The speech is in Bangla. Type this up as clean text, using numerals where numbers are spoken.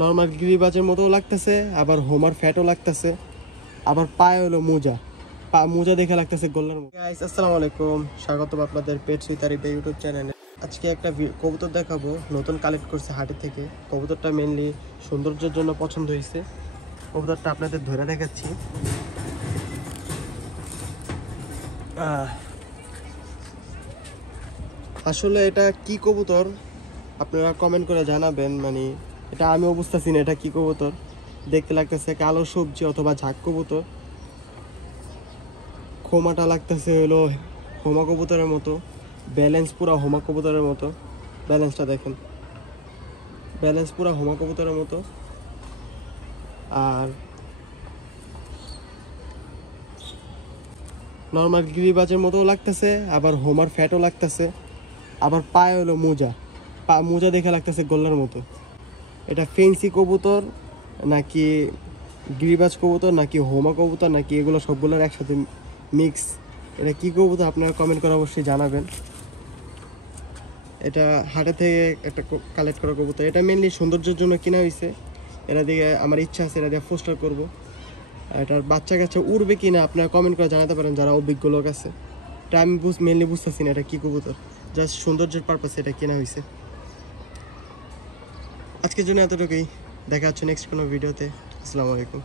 নর্মাল গিরিবাজের মতোও লাগতেছে, আবার হোমার ফ্যাটও লাগতেছে, আবার পায়ে হলো মোজা, মোজা দেখে লাগতেছে গোল্লার মতো। গাইস আসসালামু আলাইকুম, স্বাগতম আপনাদের পেট সুইতারি ইউটিউব চ্যানেলে। আজকে একটা কবুতর দেখাবো, নতুন কালেক্ট করছে হাটে থেকে। কবুতরটা মেনলি সৌন্দর্যের জন্য পছন্দ হয়েছে। কবুতরটা আপনাদের ধরে দেখাচ্ছি। আসলে এটা কি কবুতর আপনারা কমেন্ট করে জানাবেন। মানে এটা আমিও বুঝতেছি না এটা কি কবুতর। দেখতে লাগতেছে কালো সবজি অথবা ঝাঁক কবুতর। খোমাটা লাগতেছে হলো হোমা কবুতরের মতো, ব্যালেন্স পুরা হোমা কবুতরের মতো। ব্যালেন্সটা দেখেন, ব্যালেন্স পুরা হোমা কবুতরের মতো। আর নর্মাল গিরিবাজের মতোও লাগতেছে, আবার হোমার ফ্যাটও লাগতেছে, আবার পায়ে হলো মোজা, মোজা দেখে লাগতেছে গোল্লার মতো। এটা ফেন্সি কবুতর নাকি গিরিবাজ কবুতর নাকি হোমা কবুতর নাকি এগুলো সবগুলোর একসাথে মিক্স, এটা কি কবুতর আপনারা কমেন্ট করে অবশ্যই জানাবেন। এটা হাটে থেকে একটা কালেক্ট করা কবুতর। এটা মেনলি সৌন্দর্যের জন্য কিনা হয়েছে। এটা দিয়ে আমার ইচ্ছা আছে এটা দিয়ে পোস্টার করবো। এটার বাচ্চা কাচ্চা উড়বে কিনা আপনারা কমেন্ট করে জানাতে পারেন যারা অভিজ্ঞ লোক আছে। এটা আমি মেনলি বুঝতেছি না এটা কি কবুতর, জাস্ট সৌন্দর্যের পারপাসে এটা কেনা হয়েছে। আজকের জন্য এতটুকুই, দেখা হচ্ছে নেক্সট কোনো ভিডিওতে। আসসালামু আলাইকুম।